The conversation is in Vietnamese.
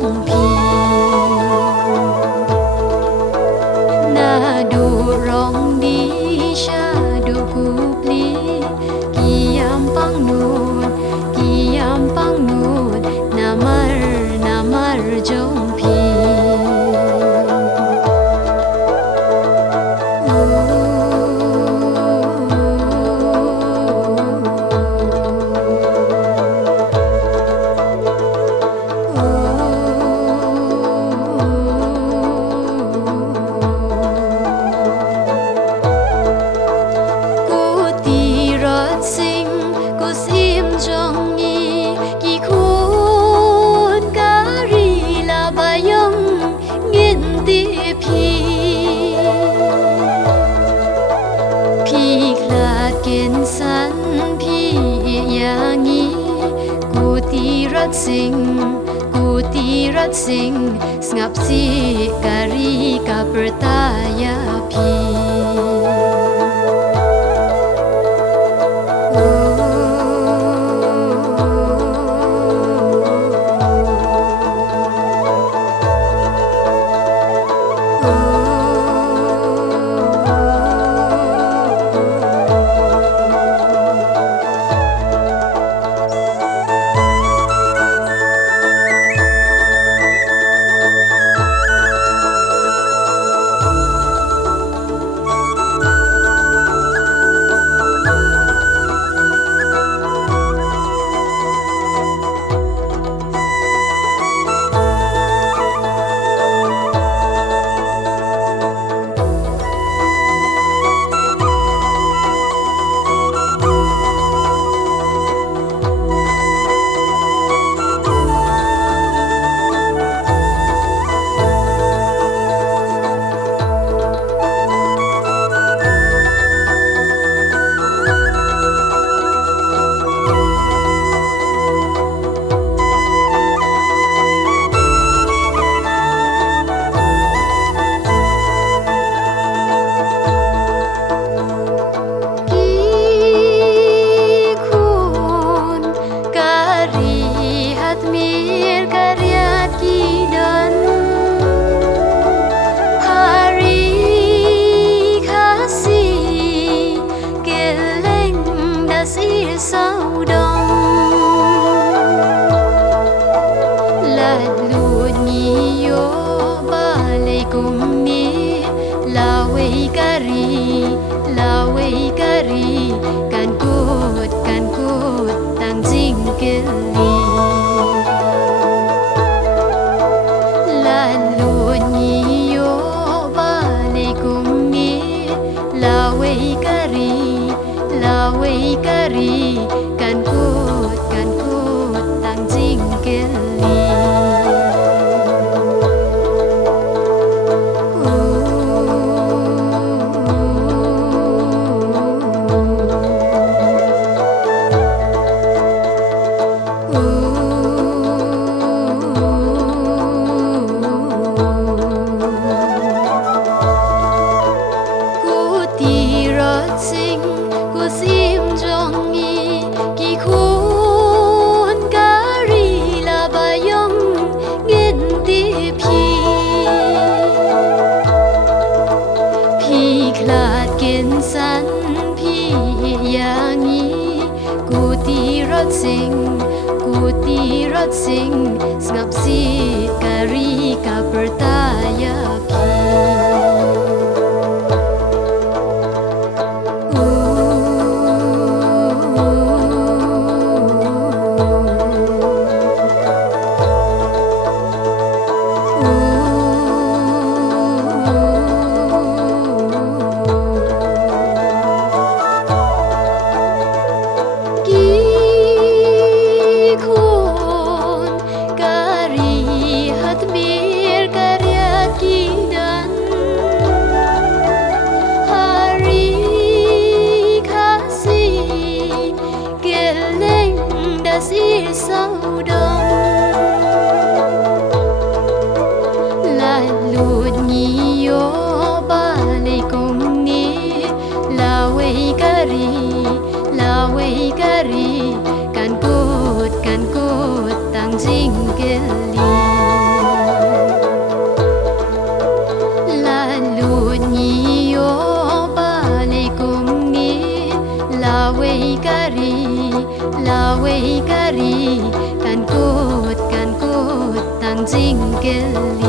trong phi na du rong đi sha du cu pli kiam pang nun namar trong phi san phi yang yi ku ti rat sing ngap si kari ka pertaya phi sao đông là lụa nhì yo ba lê cùng mi la wei kari can cốt tang jing ke li la lụa nhì yo ba lê cùng mi la wei kari can cốt tang jing ke li san phi yang yi ku ti rat sing ngap si kari ka pertaya phi kari là quay cà ri can cốt tan jing keli